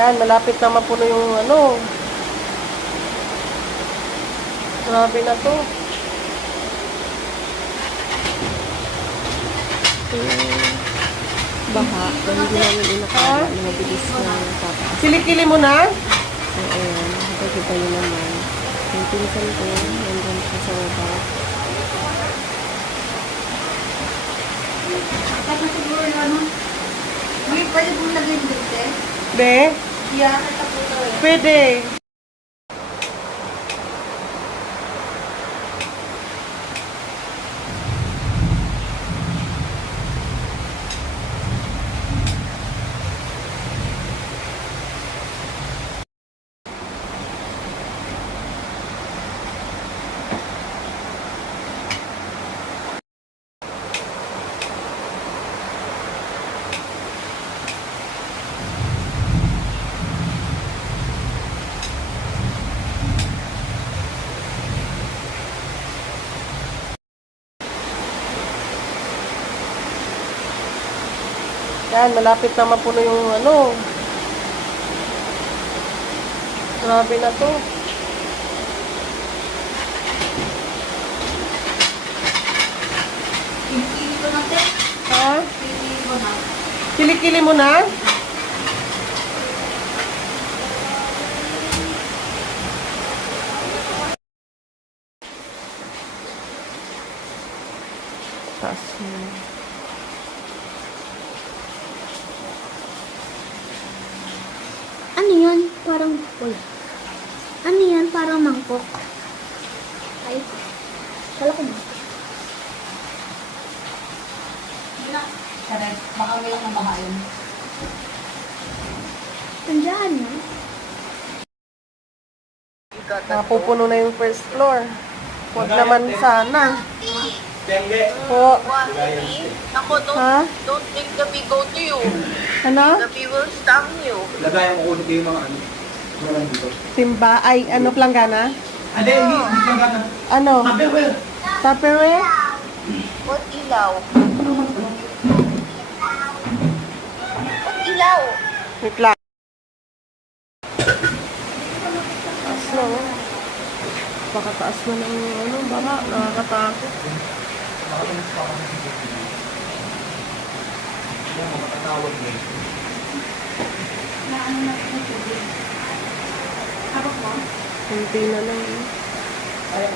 Yan, malapit na mapuno yung ano. Grabe na to. Baha. Kaya hindi namin inakala na mabilis na tataas. Kilikili mo na? So, ayan. Nakikita nyo naman. Yung pinsan ko, nandun siya sa baba. Kasi siguro ano, may pwede pong lagay dito eh. Be? Yeah, nataputo eh. Pwede. Yan, malapit na mapuno yung ano. Grabe na to. Kilikili ko na te. Ha? Kilikili ko na. Kilikili mo na? Taas mo. Ano yun? Parang, uy. Ano yan? Parang mangkok. Ay, kala ko mangkok. Correct. Baka may lang nabaha yun. Tandaan mo. Napupuno na yung first floor. Huwag naman sana. Po. Ako, Ha? don't think the bee go to you. Ano? The bee will sting you. Lagayan mo ulit yung mga ano. Mga nandito. Timba? Ay, ano planggana? Hindi, hindi lang gana. Ano? Tupperware. Tupperware? What ilaw? What ilaw? Wait lang. Taas na, oh. Pakataas na ng ano, baka. Nakakatakot. Matatawag mo. Habak mo? Kunti na lang. Ayaw.